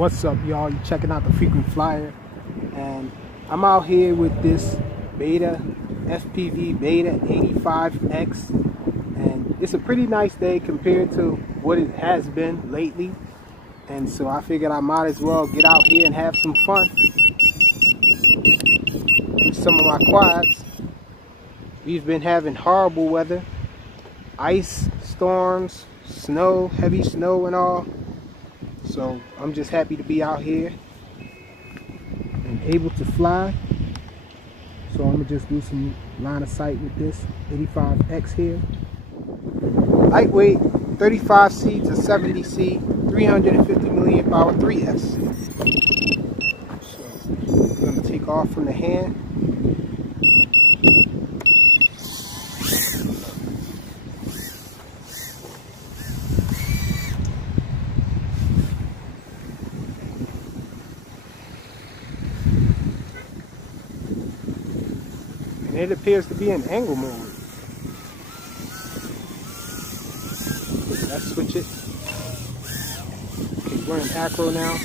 What's up, y'all? You checking out the Frequent Flyer, and I'm out here with this FPV Beta85X, and it's a pretty nice day compared to what it has been lately. And so I figured I might as well get out here and have some fun with some of my quads. We've been having horrible weather, ice storms, snow, heavy snow and all. So I'm just happy to be out here and able to fly. So I'm gonna just do some line of sight with this 85X here. Lightweight, 35C to 70C, 350 milliamp hour 3S. So I'm gonna take off from the hand. And it appears to be in angle mode. Let's switch it. Okay, we're in acro now.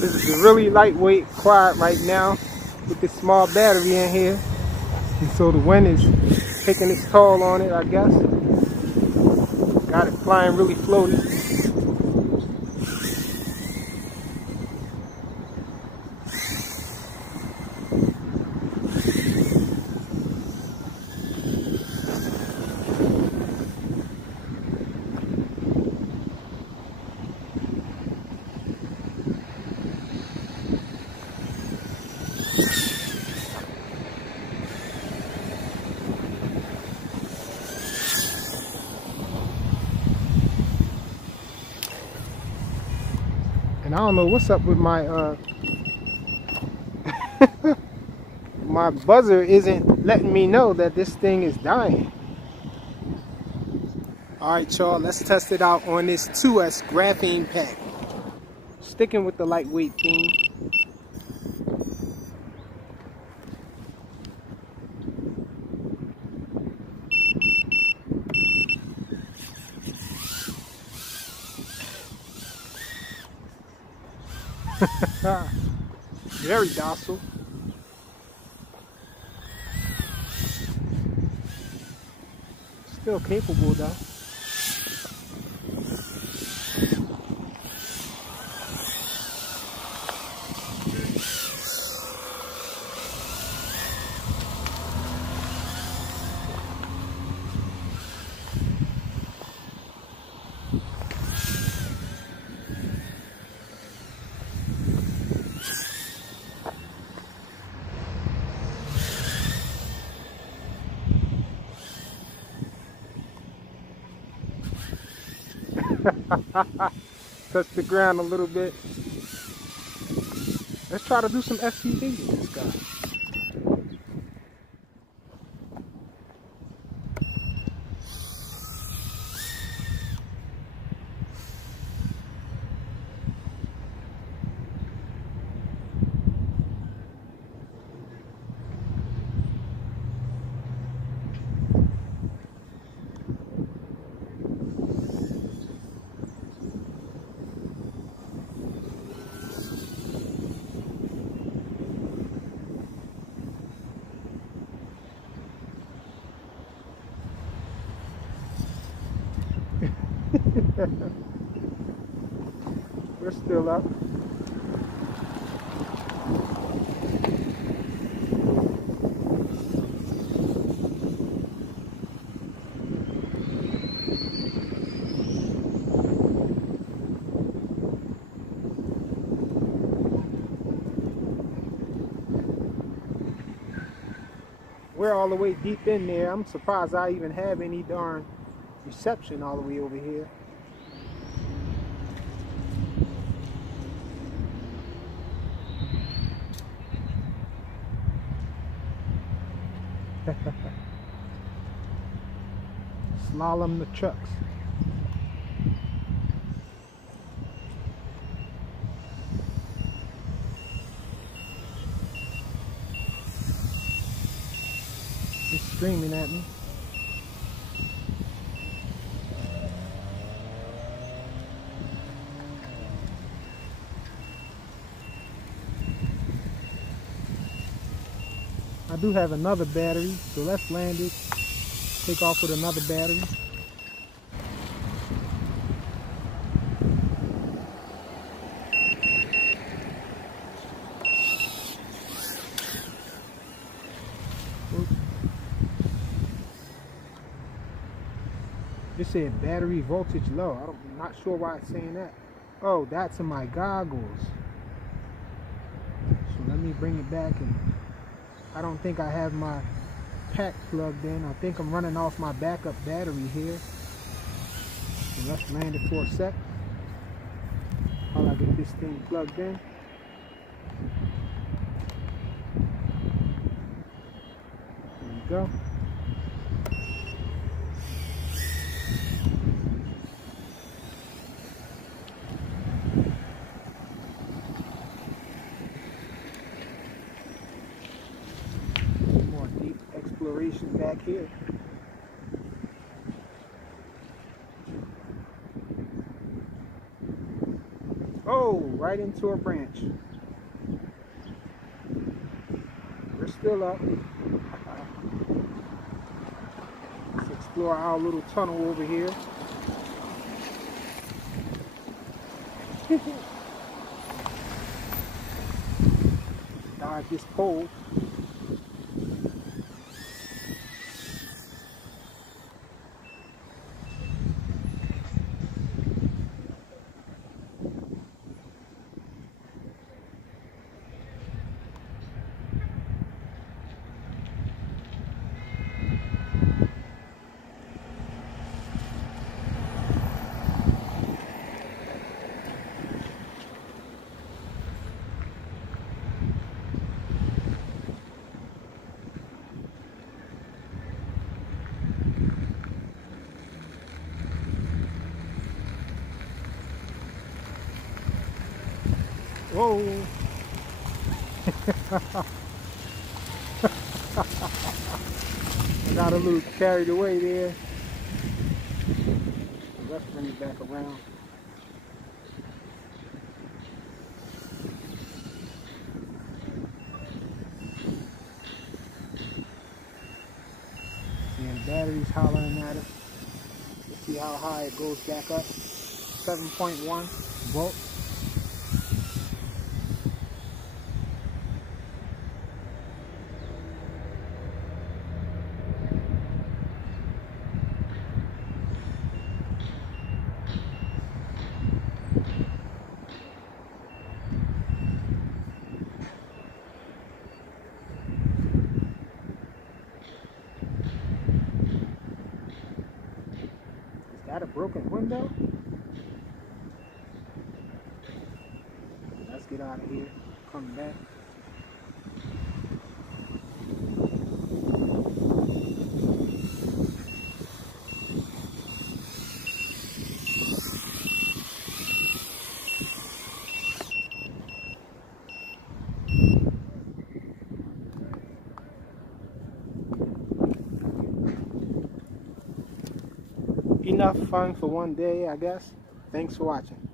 This is a really lightweight quad right now with this small battery in here. And so the wind is taking its toll on it, I guess. Got it flying really floaty. And I don't know what's up with my my buzzer isn't letting me know that this thing is dying. Alright y'all, let's test it out on this 2S graphene pack. Sticking with the lightweight theme. Very docile. Still capable though. Touch the ground a little bit. Let's try to do some FPV with this guy. still up. We're all the way deep in there. I'm surprised I even have any darn reception all the way over here. Slalom the trucks. He's screaming at me. I do have another battery, so let's land it. Take off with another battery. It said battery voltage low. I'm not sure why it's saying that. Oh, that's in my goggles. So let me bring it back, and I don't think I have my pack plugged in. I think I'm running off my backup battery here. So let's land it for a sec while I get this thing plugged in. There we go. Exploration back here. Oh, right into a branch. We're still up. Let's explore our little tunnel over here. Dodge this pole. Whoa! I got a little carried away there. Let's bring it back around. And battery's hollering at us. Let's see how high it goes back up. 7.1 volts. Got a broken window? Let's get out of here. Come back. Enough fun for one day, I guess. Thanks for watching.